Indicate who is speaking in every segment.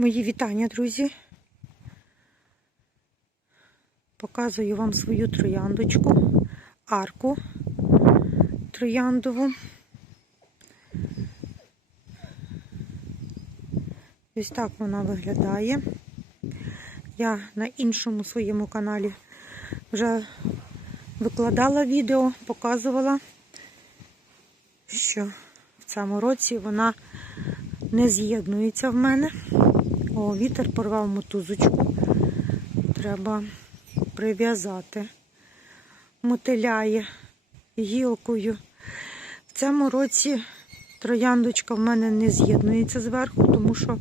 Speaker 1: Мої вітання, друзі. Показую вам свою трояндочку, арку трояндову. Ось так вона виглядає. Я на іншому своєму каналі вже викладала відео, показувала, що в цьому році вона не з'єднується в мене. О, вітер порвав мотузочку. Треба прив'язати. Мотиляє гілкою. В цьому році трояндочка в мене не з'єднується зверху, тому що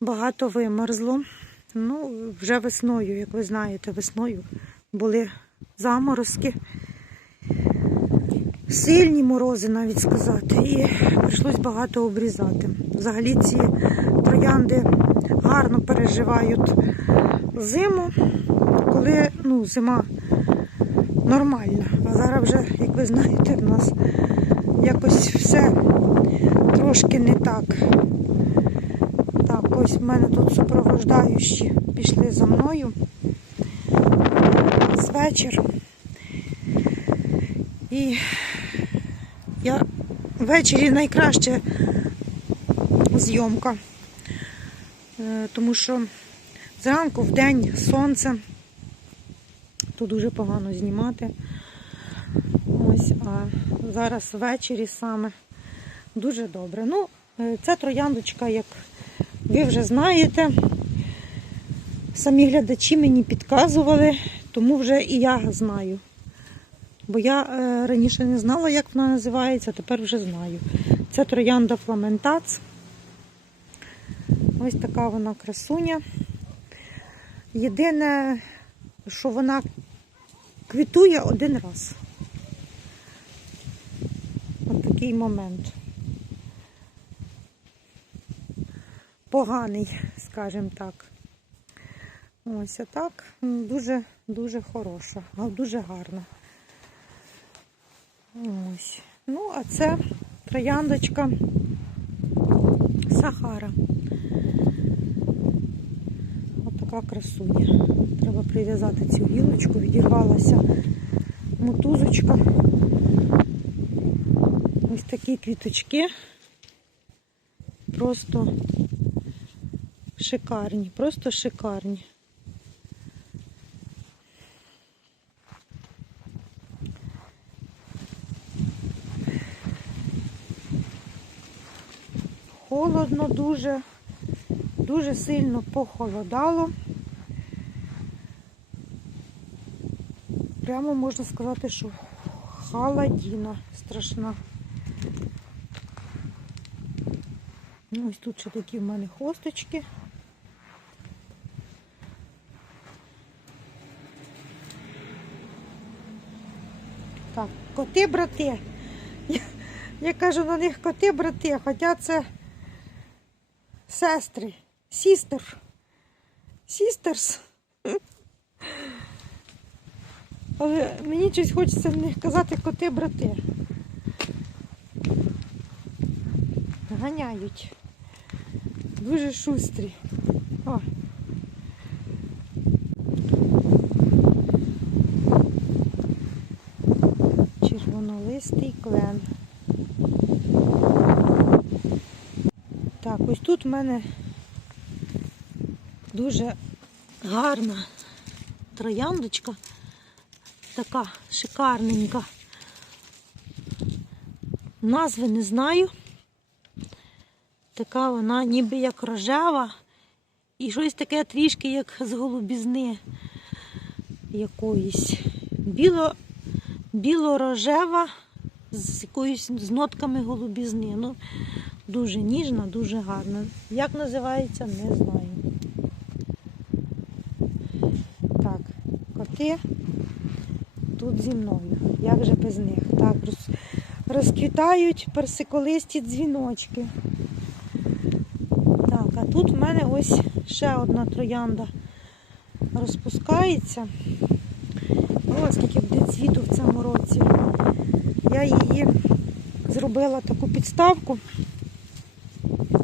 Speaker 1: багато вимерзло. Ну, вже весною, як ви знаєте, весною були заморозки. Сильні морози, навіть сказати, і прийшлось багато обрізати. Взагалі ці троянди гарно переживають зиму, коли ну, зима нормальна. А зараз вже, як ви знаєте, в нас якось все трошки не так. Так, ось в мене тут супровождаючі пішли за мною з вечір. І я ввечері найкраще зйомка, тому що зранку в день сонце, то дуже погано знімати. Ось, а зараз ввечері саме дуже добре. Ну, е, ця трояндочка, як ви вже знаєте, самі глядачі мені підказували, тому вже і я знаю. Бо я е, раніше не знала, як вона називається, тепер вже знаю. Це троянда фламентац. Ось така вона красуня. Єдине, що вона квітує один раз. Ось такий момент. Поганий, скажімо так. Ось а так. Дуже, дуже хороша, дуже гарна. Ось. Ну, а це трояндочка Сахара. Ось така красуня. Треба прив'язати цю гілочку, відірвалася мотузочка. Ось такі квіточки. Просто шикарні, просто шикарні. Холодно дуже, дуже сильно похолодало. Прямо можна сказати, що холодіна страшна. Ну, Ось тут ще такі в мене хосточки. Так, коти-брати. Я, я кажу на них коти-брати, хоча це сестри, сістер, сістерс. Але мені щось хочеться в них казати коти-брати. Ганяють. Дуже шустрі. О. Червонолистий клен. Так, ось тут в мене дуже гарна трояндочка, така шикарненька. Назви не знаю. Така вона ніби як рожева і щось таке трішки, як з голубізни якоїсь. Біло, біло-рожева з якоюсь з нотками голубізни. Ну, дуже ніжна, дуже гарна. Як називається, не знаю. Так, коти тут зі мною. Як же без них? Так, роз, розквітають персиколисті дзвіночки. Так, а тут в мене ось ще одна троянда розпускається. О, скільки буде цвіту в цьому році. Я її зробила таку підставку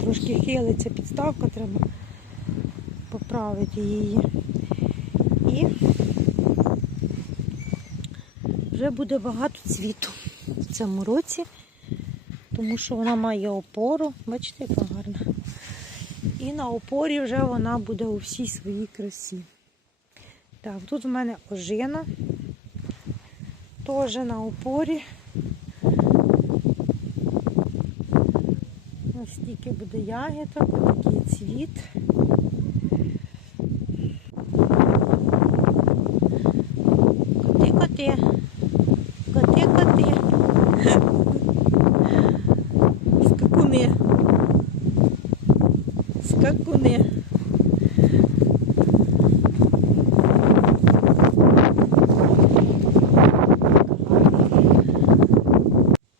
Speaker 1: Трошки хилиться підставка, треба поправити її. І вже буде багато цвіту в цьому році, тому що вона має опору. Бачите, яка гарна. І на опорі вже вона буде у всій своїй красі. Так, тут в мене ожина. Теж на опорі. Ось стільки буде ягідок, такий цвіт. Коти, коти. Коти. Скакуни. Скакуни.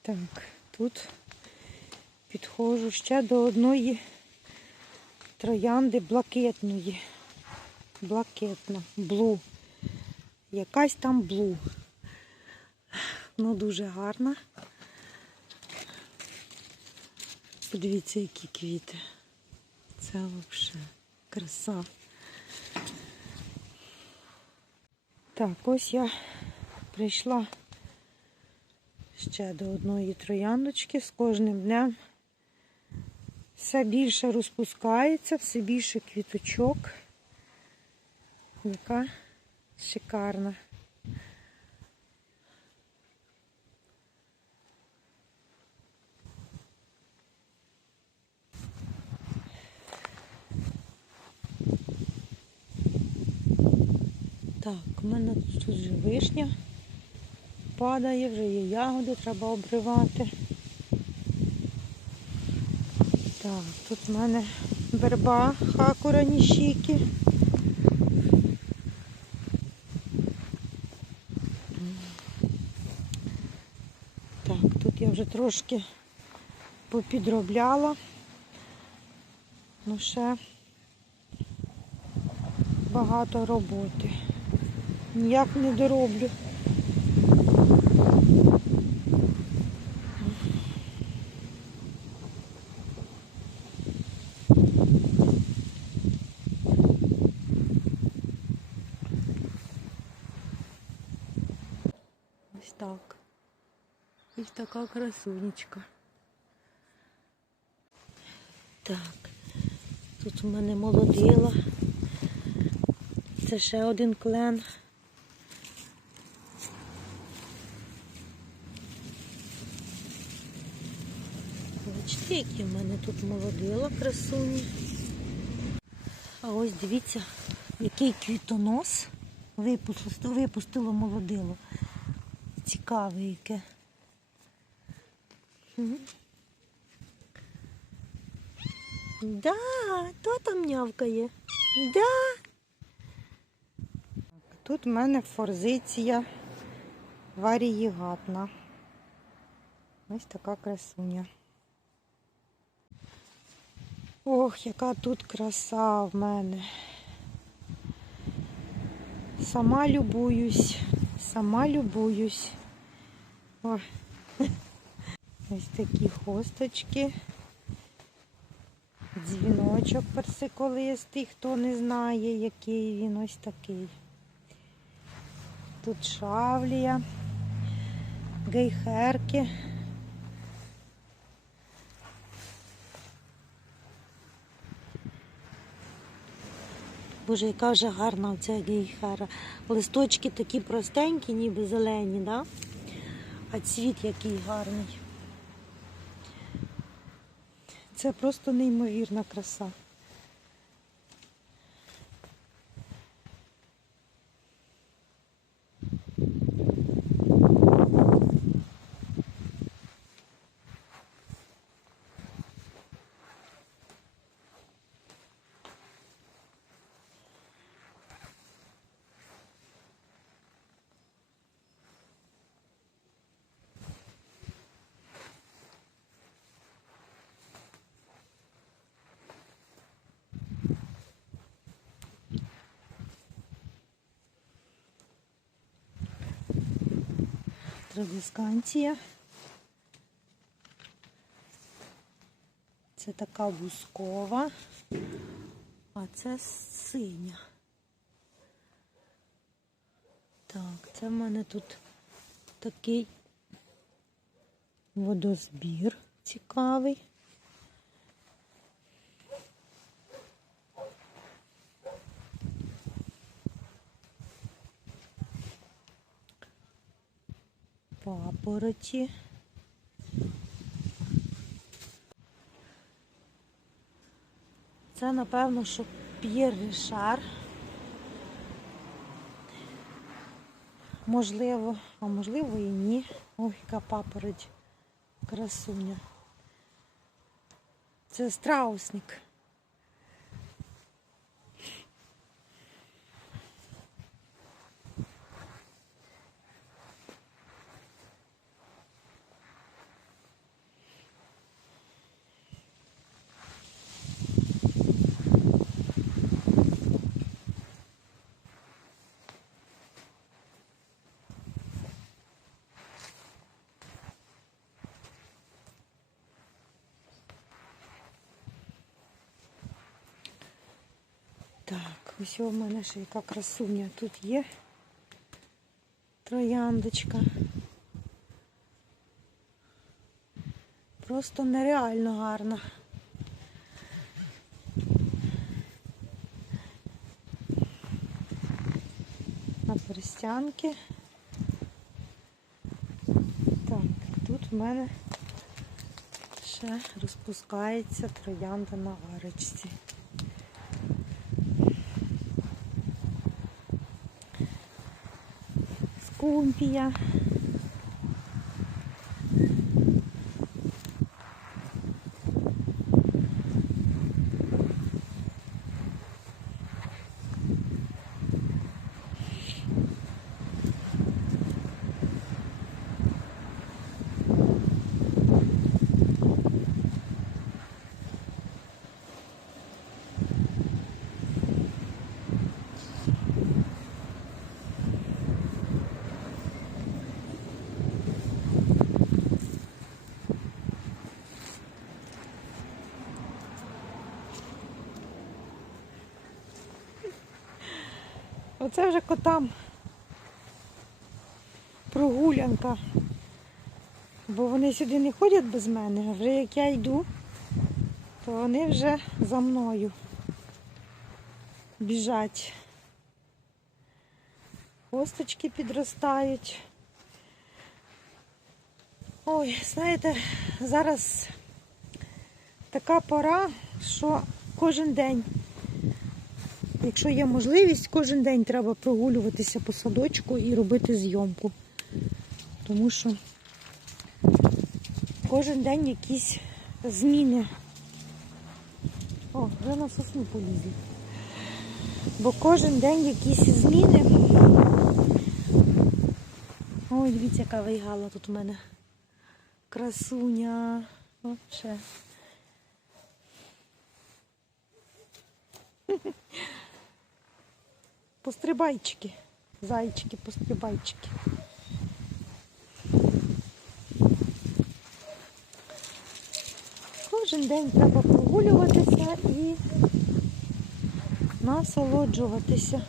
Speaker 1: Так, тут підходжу ще до одної троянди блакитної. Блакитна, блу. Якась там блу. Ну, дуже гарна. Подивіться, які квіти. Це взагалі краса. Так, ось я прийшла ще до одної трояндочки з кожним днем. Все більше розпускається, все більше квіточок. Яка шикарна. Так, у мене тут вже вишня падає, вже є ягоди, треба обривати. Так, тут в мене верба хакура ніщіки. Так, тут я вже трошки попідробляла. Ну ще багато роботи. Ніяк не дороблю. Ось так. Ось така красунечка. Так, тут у мене молодила. Це ще один клен. Бачите, які в мене тут молодила красуні. А ось дивіться, який квітонос випустило, молодило. Цікаве яке. Да, хто там нявкає? Да. Тут в мене форзиція варієгатна. Ось така красуня. Ох, яка тут краса в мене. Сама любуюсь, сама любуюсь. Ой. Ось такі хосточки. Дзвіночок персиколистий, хто не знає, який він ось такий. Тут шавлія, гейхерки. Боже, яка вже гарна оця гейхера. Листочки такі простенькі, ніби зелені, да? а цвіт який гарний. Це просто неймовірна краса. Травісканція. Це така вускова, а це синя. Так, це в мене тут такий водозбір цікавий. Папороті. Це, напевно, що П'єр Рішар. Можливо, а можливо і ні. Ой, яка папороть красуня. Це страусник. Так, ось у мене ще яка красуня тут є. Трояндочка. Просто нереально гарна. На перстянки. Так, тут в мене ще розпускається троянда на арочці. скумпія. Оце вже котам прогулянка. Бо вони сюди не ходять без мене, а вже як я йду, то вони вже за мною біжать. Хосточки підростають. Ой, знаєте, зараз така пора, що кожен день Якщо є можливість, кожен день треба прогулюватися по садочку і робити зйомку. Тому що кожен день якісь зміни. О, вже на сосну полізли. Бо кожен день якісь зміни. Ой, дивіться, яка вийгала тут у мене. Красуня. О, ще. Пострибайчики, зайчики, пострибайчики. Кожен день треба прогулюватися і насолоджуватися.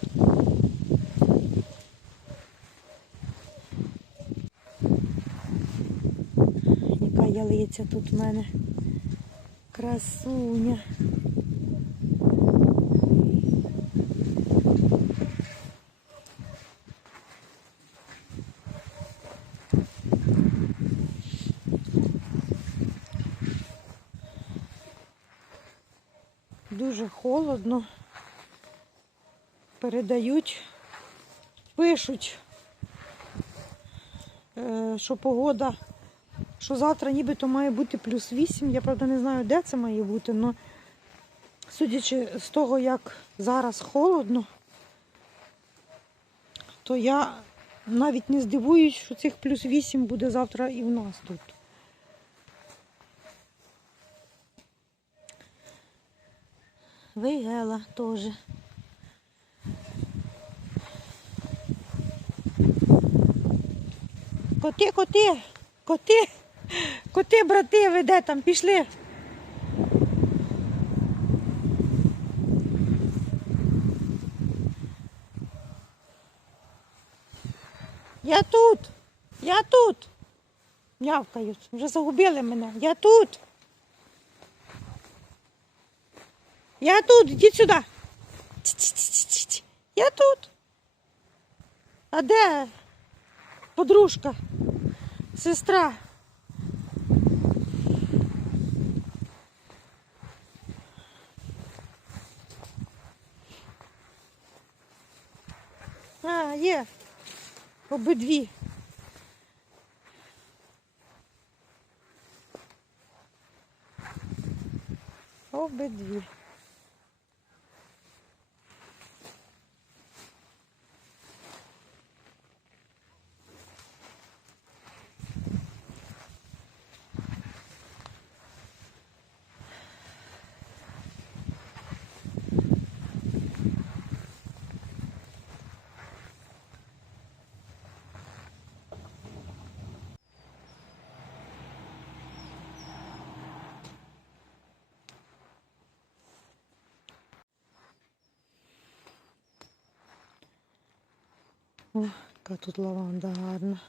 Speaker 1: Яка ялиця тут в мене красуня. Дуже холодно. Передають, пишуть, е, що погода, що завтра нібито має бути плюс 8. Я правда не знаю, де це має бути, але судячи з того, як зараз холодно, то я навіть не здивуюсь, що цих плюс 8 буде завтра і в нас тут. вигела теж. Коти, коти, коти, коти, брати, ви де там пішли. Я тут, я тут. Нявкають, вже загубили мене. Я тут. Я тут, ідіть сюди. Я тут. А де подружка? Сестра. А, є. Обидві. Обидві. О, яка тут лаванда гарна.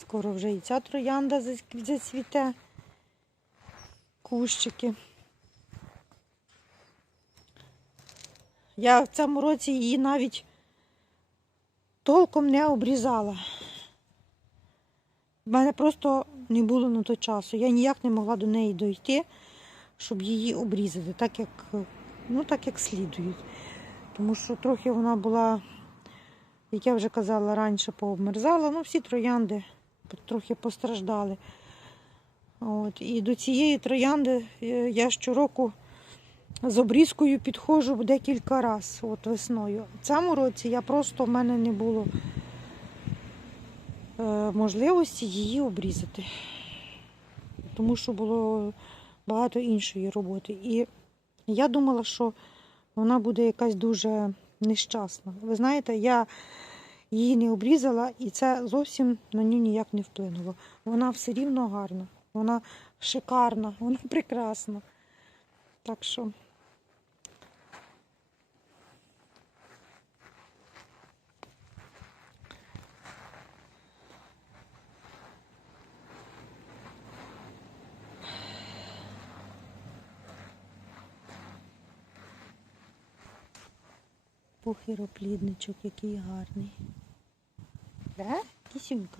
Speaker 1: Скоро вже і ця троянда зацвіте. Кущики. Я в цьому році її навіть толком не обрізала. У мене просто не було на то часу. Я ніяк не могла до неї дойти, щоб її обрізати, так як, ну, так як слідують. Тому що трохи вона була, як я вже казала, раніше пообмерзала. Ну, всі троянди трохи постраждали. От. І до цієї троянди е, я щороку з обрізкою підходжу декілька разів от весною. В цьому році я просто в мене не було е, можливості її обрізати, тому що було багато іншої роботи. І я думала, що вона буде якась дуже нещасна. Ви знаєте, я її не обрізала, і це зовсім на нього ніяк не вплинуло. Вона все рівно гарна, вона шикарна, вона прекрасна. Так що. Похироплідничок, який гарний. Да? Кисюнька.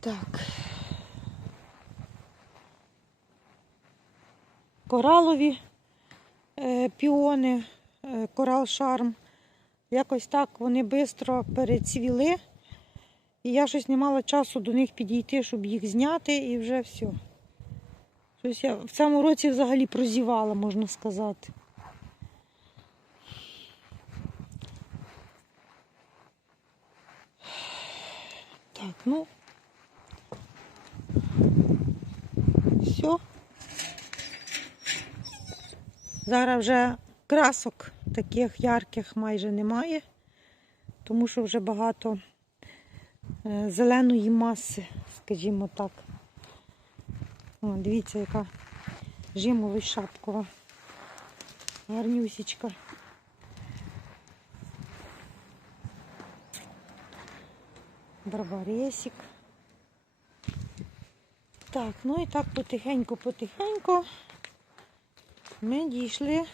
Speaker 1: Так. Коралові е, піони, е, корал шарм. Якось так вони швидко перецвіли. І я щось не мала часу до них підійти, щоб їх зняти, і вже все. Щось я в цьому році взагалі прозівала, можна сказати. Так, ну. Все. Зараз вже красок таких ярких майже немає, тому що вже багато зеленої маси, скажімо так. О, дивіться, яка жимолость шапкова. Гарнюсічка. Барбаресик. Так, ну і так потихеньку-потихеньку ми дійшли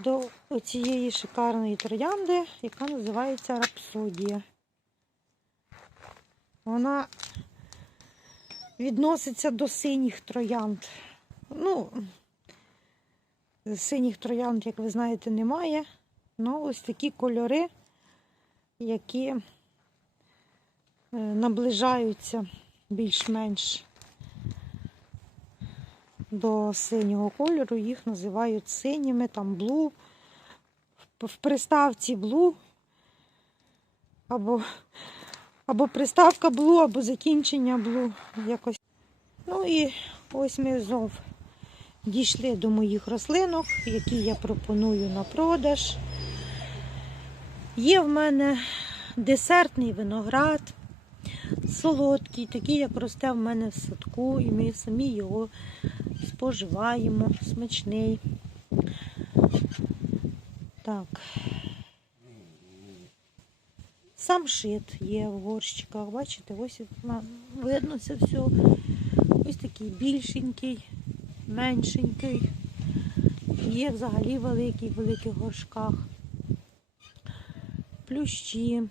Speaker 1: до цієї шикарної троянди, яка називається Рапсодія. Вона відноситься до синіх троянд. Ну, синіх троянд, як ви знаєте, немає. Ну, ось такі кольори, які е, наближаються більш-менш до синього кольору, їх називають синіми, там блу. В приставці блу або, або приставка блу, або закінчення блу. Якось. Ну і ось ми знов дійшли до моїх рослинок, які я пропоную на продаж. Є в мене десертний виноград, солодкий, такий, як росте в мене в садку, і ми самі його споживаємо, смачний. Так. Сам шит є в горщиках. Бачите, ось видно це все. Ось такий більшенький, меншенький. Є взагалі великий в великих горшках. Плющі.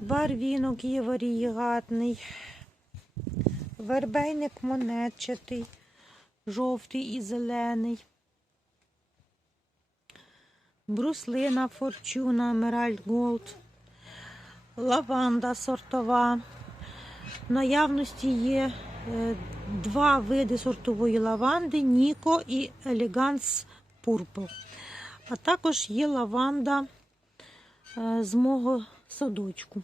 Speaker 1: Барвінок є варієгатний. Вербейник монетчатий, жовтий і зелений. Бруслина Форчуна Емеральд Голд, лаванда сортова. В наявності є е, два види сортової лаванди Ніко і Елеганс Purple. А також є лаванда е, з мого садочку.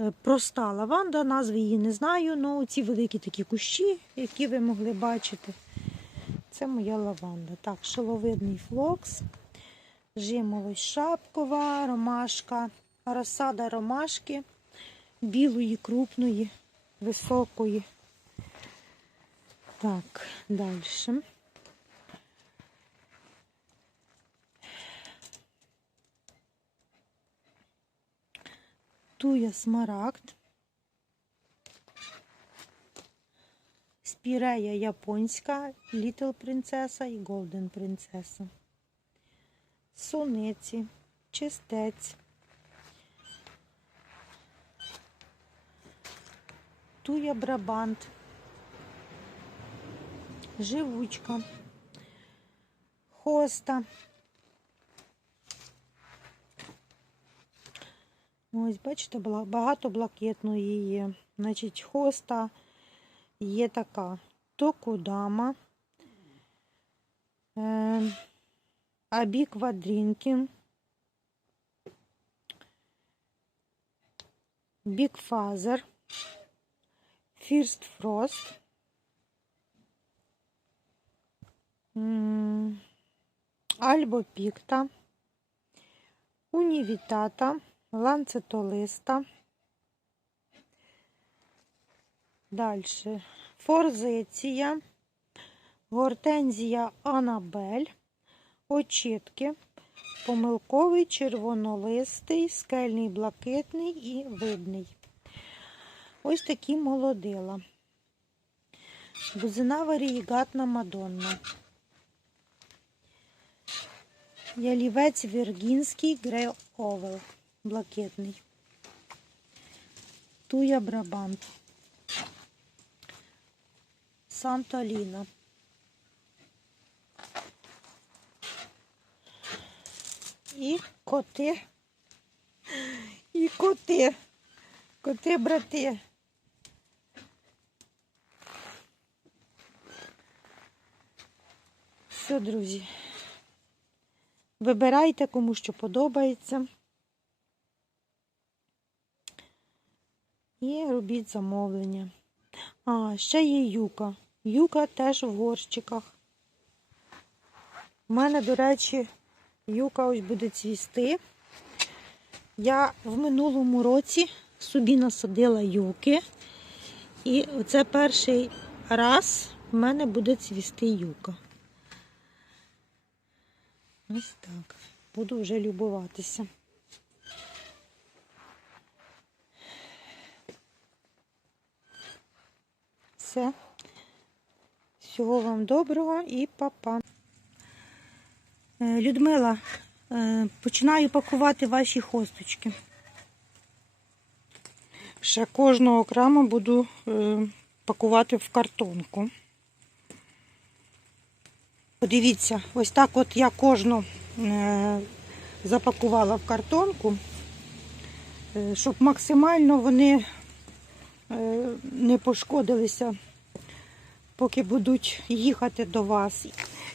Speaker 1: Е, Проста лаванда, назви її не знаю, але ці великі такі кущі, які ви могли бачити, це моя лаванда. Так, шиловидний флокс, жимолость шапкова, ромашка, розсада ромашки, білої, крупної, високої. Так, далі. Туя смарагд. Спірея японська, Літл принцеса і Голден принцеса. Суниці, чистець. Туя брабант. Живучка. Хоста. Ось, бачите, багато блакитної є. Значить, хоста є така Токудама, е, Абі Квадрінкін, Бікфазер, Фірст Фрост, Альбо Пікта, Унівітата, ланцетолиста. Далі форзиція, гортензія Анабель, очітки, помилковий червонолистий, скельний блакитний і видний. Ось такі молодила. Бузина варієгатна Мадонна. Ялівець Віргінський Грей Овел. Блакитний. Туя Брабант. Санта-Ліна. І коти. І коти. Коти-брати. Все, друзі. Вибирайте, кому що подобається. І робіть замовлення. А, ще є юка. Юка теж в горщиках. У мене, до речі, юка ось буде цвісти. Я в минулому році собі насадила юки. І оце перший раз в мене буде цвісти юка. Ось так. Буду вже любуватися. Все. Всього вам доброго і па-па. Е, Людмила, е, починаю пакувати ваші хосточки. Ще кожного окремо буду е, пакувати в картонку. Подивіться, ось так от я кожну запакувала в картонку, щоб максимально вони не пошкодилися поки будуть їхати до вас.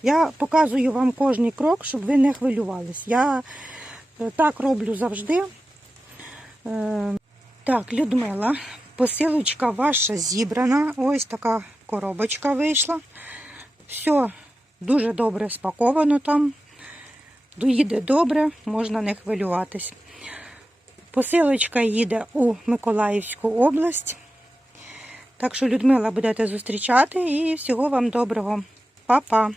Speaker 1: Я показую вам кожний крок, щоб ви не хвилювались. Я е, так роблю завжди. Е, Так, Людмила, посилочка ваша зібрана. Ось така коробочка вийшла. Все дуже добре спаковано там. Доїде добре, можна не хвилюватись. Посилочка їде у Миколаївську область. Так що, Людмила, будете зустрічати і всього вам доброго. Па-па!